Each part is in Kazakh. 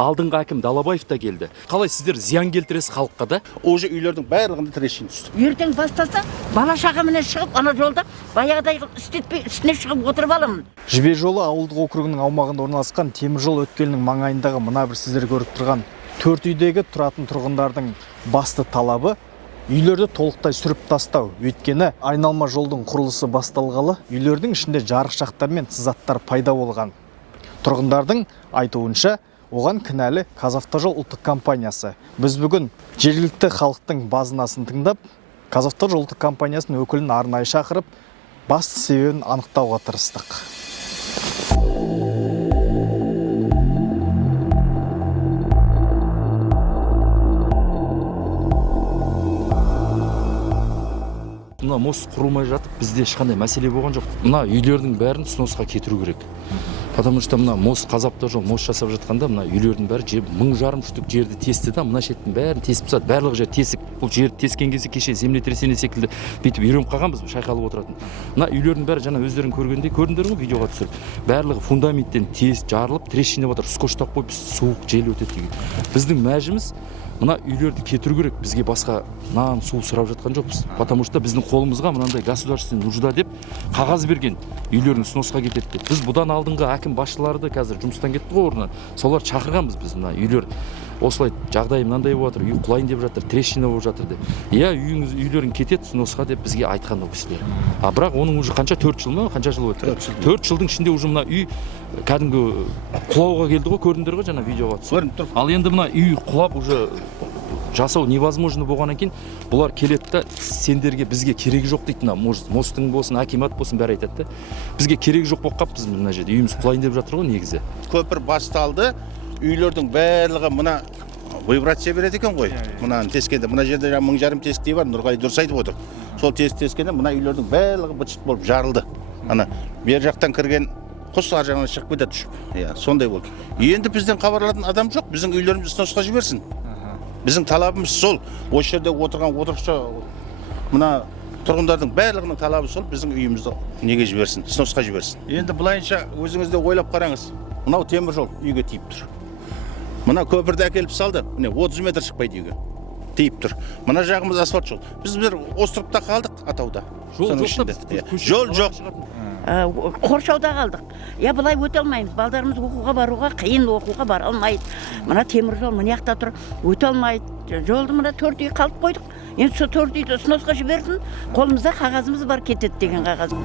алдыңғы әкім Далабаев та келді. Қалай сіздер зиян келтіресіз халыққа да? Уже үйлердің барлығында трещина түсті. Ертең бастаса, бала шағаммен шығып, ана жолда баяғыдай істетпей үстіне шығып отырып аламын. Жібек жолы ауылдық округінің аумағында орналасқан теміржол өткелінің маңайындағы мына бір сіздер көріп тұрған 4 үйдегі тұратын тұрғындардың басты талабы үйлерді толықтай сүріп тастау. Өйткені айналма жолдың құрылысы басталғалы, үйлердің ішінде жарықшақтар мен сызаттар пайда болған. Тұрғындардың айтуынша, оған кінәлі Қазавтожол ұлттық компаниясы. Біз бүгін жергілікті халықтың базынасын тыңдап, Қазавтожол ұлттық компаниясының өкілін арнайы шақырып, басты себебін анықтауға тырыстық. Мына мост құрылмай жатып, бізде ешқандай мәселе болған жоқ. Мына үйлердің бәрін сносқа кетіру керек. Потому что мына мост Қазавтожол мост жасап жатқанда, мына үйлердің бәрі 1000 штук жерді тесті да, мына шеттің бәрін тесіп тастады. Барлығы жер тесік. Бұл жерді тескен кезде кеше землетрясение секілді бүйтіп үйреніп қалғанбыз, шайқалып отыратын. Мына үйлердің бәрі жаңа өздерің көргендей, көрдіңдер ме видеоға түсіріп. Барлығы фундаменттен тес жарылып, трещина жатыр. Скотчтап қойып, суық жел өтеді деген. Біздің мәжіміз мына үйлерді кетіру керек. Бізге басқа нан, су сұрап жатқан жоқпыз. Потому что біздің қолымызға мынандай государственный нужда деп қағаз берген, үйлердің сносқа кетеді деп. Біз бұдан алдыңғы әкім басшыларды қазір жұмыстан кетті ғой орнынан. Солар шақырғанбыз біз мына үйлер осылай жағдай мынандай болып жатыр, үй құлайын деп жатыр, трещина болып жатыр деп. Иә, үйлерің кетеді сносқа деп бізге айтқан ол кісілер. А бірақ оның уже қанша 4 жыл ма, қанша жыл өтті? 4 жылдың ішінде уже мына үй кәдімгі құлауға келді ғой, көрдіңдер ғой жаңа видеоға түсіп. Ал енді мына үй құлап уже жасау невозможно болғаннан кейін бұлар келеді да сендерге бізге керегі жоқ дейді. Мосттың болсын, акимат болсын бәрі айтады да. Бізге керегі жоқ болып қалыппыз мына жерде. Үйіміз құлайын деп жатыр ғой негізі. Көпір басталды. Үйлердің барлығы мына вибрация береді екен ғой. Мынаны тескенде, мына жерде 1500 тесіктей бар, Нұрғали дұрыс айтып отыр. Сол тескенде мына үйлердің барлығы быт-шыт болып жарылды. Ана бер жақтан кірген құс ар жағына шығып кетеді түсіп. Иә, сондай болды. Енді бізден хабарлатын адам жоқ, біздің үйлерімізді сносқа жіберсін. Біздің талабымыз сол. Осы жерде отырған отырықшы мына тұрғындардың барлығының талабы сол, біздің үйімізді неге жіберсін, сносқа жіберсін. Енді былайынша өзіңіз де ойлап қараңыз. Мынау темір жол үйге тиіп тұр. Мына көпірді әкеліп салды, міне 30 метр шықпайды үйге. Тиіп тұр. Мына жағымыз асфальт жол. Біз островта қалдық атауда. Жол жоқ. Қоршауда қалдық. Я былай өте алмаймыз. Балдарымыз оқуға баруға қиын, оқуға бара алмайды. Мына темір жол мына жақта тұр, өте алмайды. Жолды мына 4 үй қалып қойдық. Енді сол 4 үйді сносқа жіберсін, қолымызда қағазымыз бар, кетеді деген қағаз.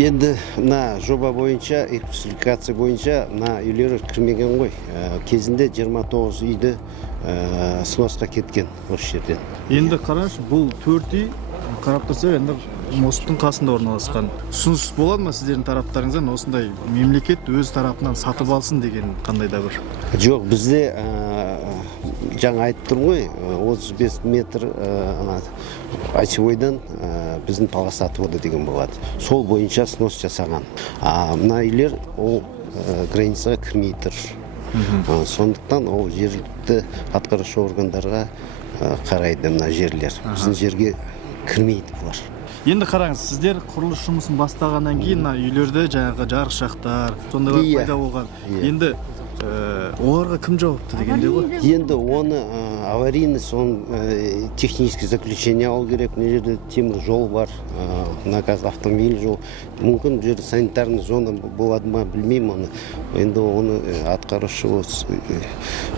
Енді мына жоба бойынша, экспликация бойынша мына үйлер кірмеген ғой. Кезінде 29 үйді сносқа кеткен осы жерден. Енді қараңызшы, бұл 4 үй қарап тұрсақ, енді мосттың қасында орналасқан. Ұсыныс болады ма сіздердің тараптарыңыздан осындай мемлекет өз тарапынан сатып алсын деген қандай да бір? Жоқ, бізде жаңа айтып тұрмын ғой, 35 метр осевойдан біздің полосатып оды деген болады. Сол бойынша снос жасаған. Мына үйлер ол границаға кірмей тұр. Сондықтан ол жергілікті атқарушы органдарға қарайды мына жерлер. Біздің жерге кірмейді бұлар. Енді қараңыз, сіздер құрылыс жұмысын бастағаннан кейін үйлерде жаңағы жарықшақтар, сондайлар пайда болған. Енді оларға кім жауапты дегенде ғой? Енді оны аварийный технический заключение алу керек. Мына жерде темір жол бар, мына қазір автомобиль жол. Мүмкін бұл жерде санитарный зона болады ма, білмеймін оны. Енді оны атқарушы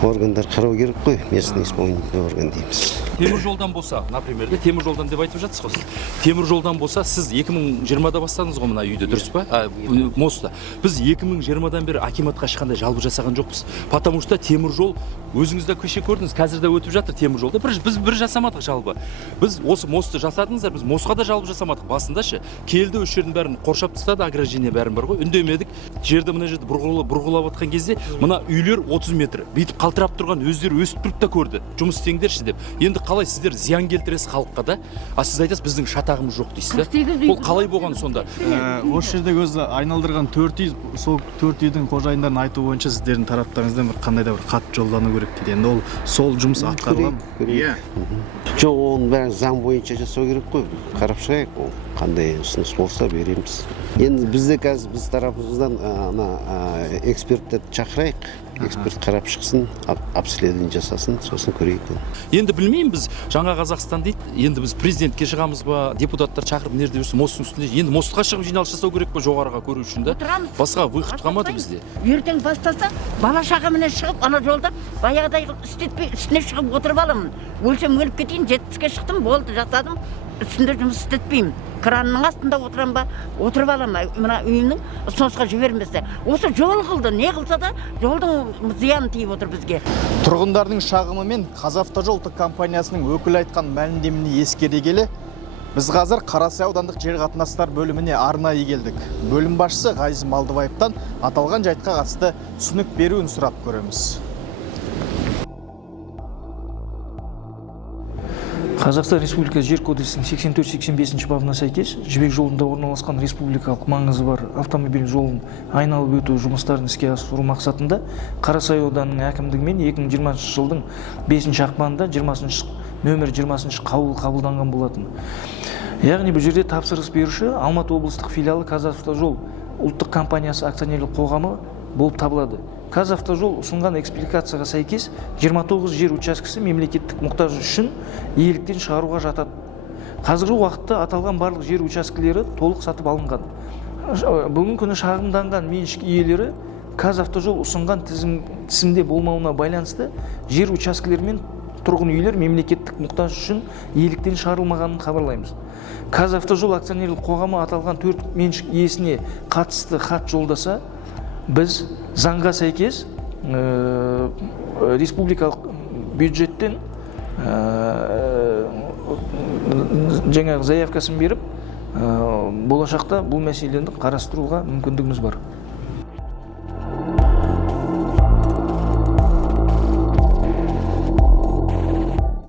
органдар қарау керек қой, местный исполнительный орган дейміз. Темір жолдан болса, например, темір жолдан деп айтып жатсыз ғой. Темір жолдан болса, сіз 2020-да бастадыңыз ғой мына үйді, дұрыс па? Мостта. Біз 2020-дан бері акиматқа ешқандай жалпы жасаған жоқпыз. Потому что темір жол өзіңіз де кеше көрдіңіз, қазір де өтіп жатыр темір жолда. Біз бір жасамадық жалпы. Біз осы мостты жасадыңыздар, біз мостқа да жалпы жасамадық. Басында ше келді, өш жердің бәрін қоршап тастады, ограждение бәрін бар ғой. Үндемедік. Жерді мына жерде бұрғылап отқан кезде мына үйлер 30 метр. Бүйтіп қалтырап тұрған өздері өсіп тұрып та көрді. Жұмыс істеңдерші деп. Енді қалай сіздер зиян келтіресіз халыққа да? Сіз айтасыз, біздің шатағымыз жоқ дейсіз да? Ол қалай болған сонда? Осы жерде өзі айналдырған 4 үй, сол 4 үйдің қожайындарын айту бойынша сіздердің тараптарыңыздан бір қандай да бір хат жолдану керек дейді. Енді ол сол жұмыс атқарылған. Иә. Жоқ, оның бәрін заң бойынша жасау керек қой. Қарап шығайық, ол қандай ұсыныс болса береміз. енді бізде қазір біз тарапымыздан ана эксперттерді шақырайық, эксперт қарап шықсын, обследование жасасын, сосын көрейік. Енді білмеймін, біз жаңа Қазақстан дейді, енді біз президентке шығамыз ба, депутаттар шақырып нерде жүрсе мосттың үстінде, енді мостқа шығып жиналыс жасау керек па жоғарыға көру үшін да? Басқа выход қалмады бізде. Ертең бастаса, бала шағаменен шығып, ана жолда баяғыдай істетпей, үстіне шығып отырып аламын. Өлсем өліп кетейін, 70-ке шықтым, болды, жасадым, үстінде жұмыс істетпеймін. Кранның астында отырам ба, отырып аламын, мына үйімнің сносқа жібермесе. Осы жол қылды, не қылса да жолдың зияны тиіп отыр бізге. Тұрғындардың шағымы мен Қазавтожол ұлттық компаниясының өкілі айтқан мәлімдемені ескере келе, біз қазір Қарасай аудандық жер қатынастар бөліміне арнайы келдік. Бөлім басшысы Ғазиз Малдыбаевтан аталған жайтқа қатысты түсінік беруін сұрап көреміз. Қазақстан Республикасы жер кодексінің 84-85 бабына сәйкес жібек жолында орналасқан республикалық маңызы бар автомобиль жолын айналып өту жұмыстарын іске асыру мақсатында Қарасай ауданының әкімдігімен 2020 жылдың 5 ақпанында нөмір 20 қаулы қабылданған болатын. Яғни бұл жерде тапсырыс беруші Алматы облыстық филиалы Қазавтожол ұлттық компаниясы акционерлік қоғамы болып табылады. Қазавтожол ұсынған экспликацияға сәйкес 29 жер учаскесі мемлекеттік мұқтаж үшін иеліктен шығаруға жатады. Қазіргі уақытта аталған барлық жер учаскелері толық сатып алынған. Бүгінгі күні шағымданған меншік иелері Қазавтожол ұсынған тізімде болмауына байланысты жер учаскелері мен тұрғын үйлер мемлекеттік мұқтаж үшін иеліктен шығарылмағанын хабарлаймыз. Қазавтожол акционерлік қоғамы аталған 4 меншік иесіне қатысты хат жолдаса, біз заңға сәйкес республикалық бюджеттен жаңағы заявкасын беріп, болашақта бұл мәселені қарастыруға мүмкіндігіміз бар.